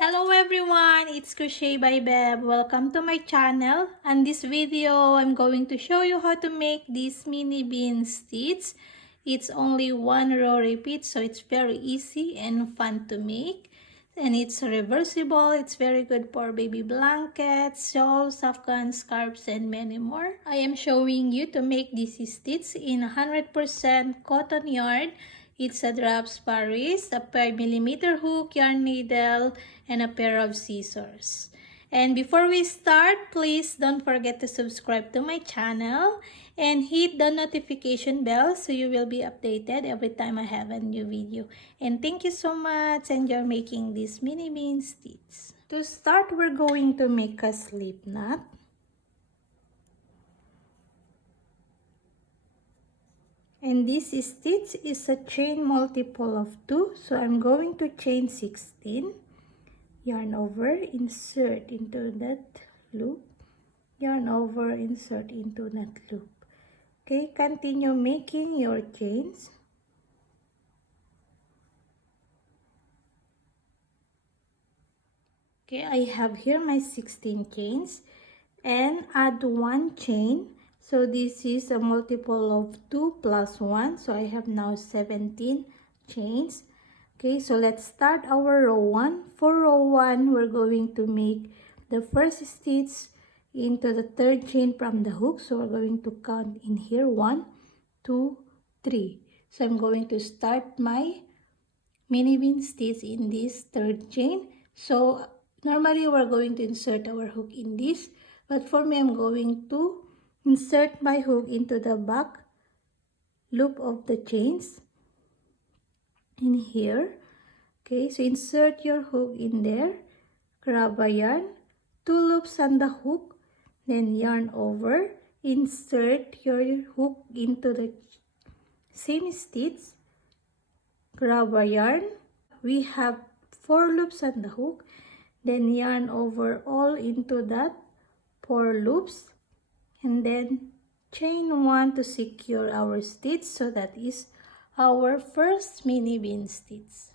Hello everyone, it's Crochet by Beb. Welcome to my channel. And this video, I'm going to show you how to make these mini bean stitch. It's only one row repeat, so it's very easy and fun to make. And it's reversible. It's very good for baby blankets, shawls, afghans, scarves, and many more. I am showing you to make this stitch in 100% cotton yarn. It's a drops Paris, a 5mm hook, yarn needle, and a pair of scissors. And before we start, please don't forget to subscribe to my channel and hit the notification bell so you will be updated every time I have a new video. And thank you so much, and you're making this mini bean stitch. To start, we're going to make a slip knot. And this stitch is a chain multiple of 2, so I'm going to chain 16. Yarn over, insert into that loop, yarn over, insert into that loop. Okay, continue making your chains. Okay, I have here my 16 chains, and add 1 chain. So this is a multiple of 2 plus 1, so I have now 17 chains. Okay, so let's start our row 1. For row 1, we're going to make the first stitch into the third chain from the hook. So we're going to count in here 1, 2, 3. So I'm going to start my mini bean stitch in this third chain. So normally we're going to insert our hook in this, but for me I'm going to insert my hook into the back loop of the chains in here. Okay, so insert your hook in there, grab a yarn, 2 loops on the hook, then yarn over, insert your hook into the same stitch, grab a yarn. We have 4 loops on the hook, then yarn over all into that 4 loops, and then chain 1 to secure our stitch. So that is our first mini bean stitch.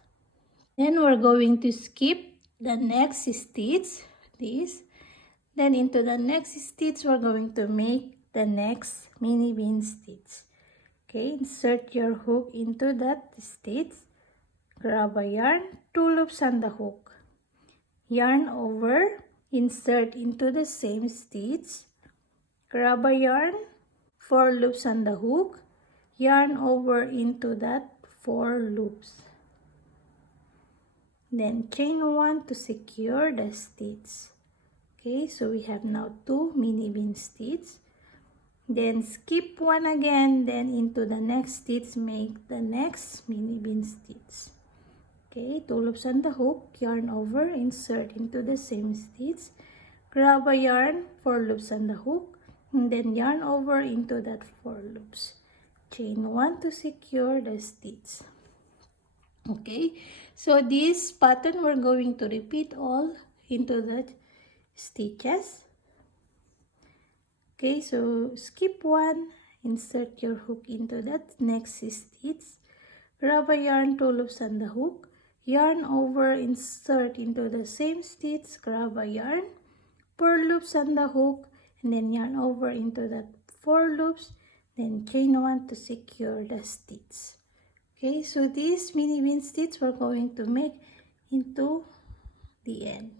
Then we're going to skip the next stitch, this. Then into the next stitch, we're going to make the next mini bean stitch. Okay, insert your hook into that stitch, grab a yarn, 2 loops on the hook, yarn over, insert into the same stitch, grab a yarn, 4 loops on the hook, yarn over into that 4 loops. Then chain 1 to secure the stitch. Okay, so we have now 2 mini bean stitch. Then skip 1 again, then into the next stitch make the next mini bean stitch. Okay, 2 loops on the hook, yarn over, insert into the same stitch, grab a yarn, 4 loops on the hook, and then yarn over into that 4 loops. Chain 1 to secure the stitch. Okay, so this pattern we're going to repeat all into the stitches. Okay, so skip 1, insert your hook into that next stitch, grab a yarn, 2 loops on the hook, yarn over, insert into the same stitch, grab a yarn, 4 loops on the hook, and then yarn over into that 4 loops, then chain 1 to secure the stitch. Okay, so this mini bean stitch we're going to make into the end.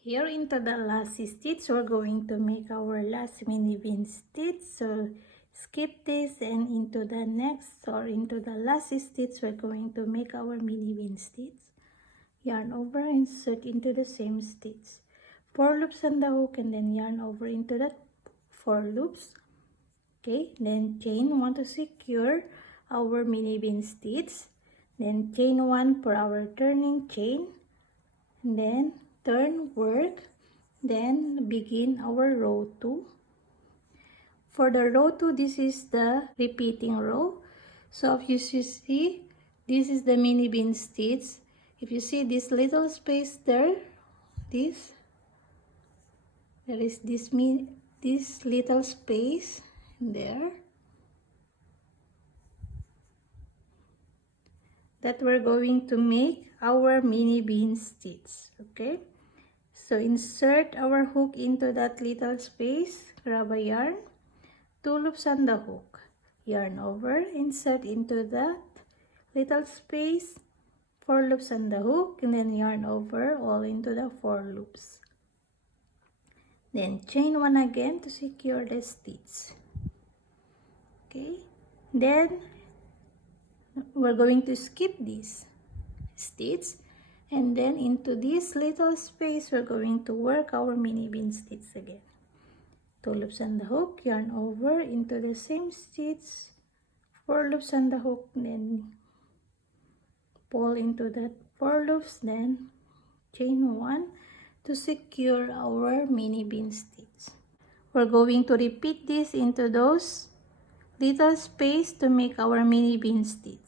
Here into the last stitch, we're going to make our last mini bean stitch. So skip this, and into the next or into the last stitch, we're going to make our mini bean stitch. Yarn over, insert into the same stitch. 4 loops on the hook, and then yarn over into that 4 loops. Okay, then chain 1 to secure our mini bean stitch, then chain 1 for our turning chain, and then turn, work, then begin our row 2. For the row 2, this is the repeating row. So if you see, this is the mini bean stitch. If you see this little space there, there is this little space there. that we're going to make our mini bean stitch. Okay, so insert our hook into that little space, grab a yarn, 2 loops on the hook, yarn over, insert into that little space, 4 loops on the hook, and then yarn over all into the 4 loops. Then chain 1 again to secure the stitch. Okay, then we're going to skip this stitch, and then into this little space we're going to work our mini bean stitch again. 2 loops on the hook, yarn over into the same stitch, 4 loops on the hook, then pull into that 4 loops, then chain 1 to secure our mini bean stitch. We're going to repeat this into those little space to make our mini bean stitch.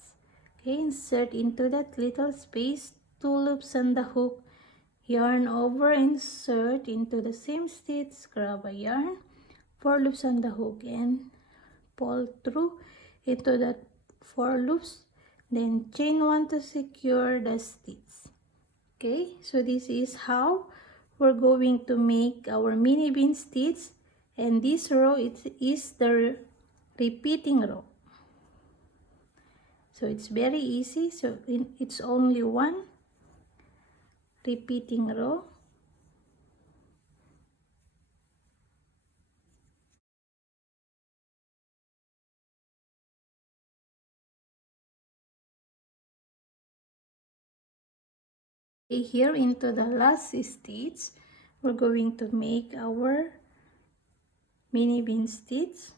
Okay, insert into that little space, 2 loops on the hook, yarn over, insert into the same stitch, grab a yarn, 4 loops on the hook, and pull through into that 4 loops, then chain 1 to secure the stitch. Okay, so this is how we're going to make our mini bean stitch, and this row is the repeating row. So it's very easy. So it's only one repeating row. Here into the last stitch, we're going to make our mini bean stitch.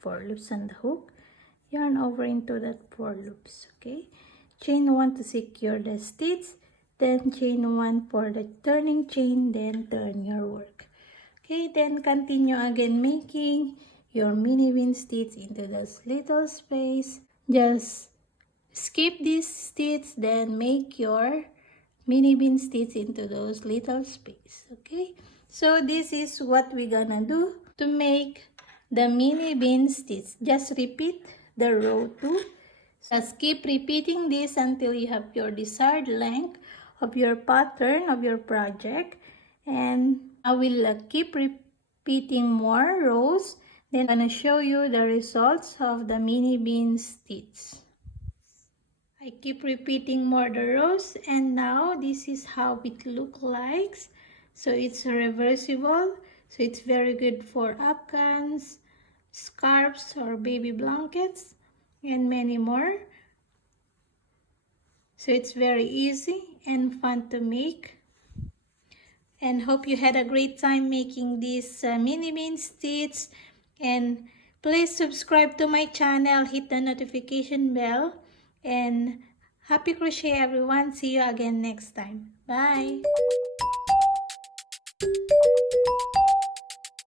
4 loops on the hook, yarn over into that 4 loops. Okay, chain 1 to secure the stitch, then chain 1 for the turning chain, then turn your work. Okay, then continue again making your mini bean stitch into this little space. Just skip this stitch, then make your mini bean stitch into those little space. Okay, so this is what we're gonna do to make the mini bean stitch. Just repeat the row 2. Just keep repeating this until you have your desired length of your pattern of your project, and I will keep repeating more rows. Then I'm gonna show you the results of the mini bean stitch. I keep repeating more the rows, and now this is how it looks like. So it's reversible, so it's very good for afghans, scarves, or baby blankets, and many more. So it's very easy and fun to make, and hope you had a great time making this mini bean stitch. And please subscribe to my channel, hit the notification bell, and happy crochet everyone. See you again next time. Bye.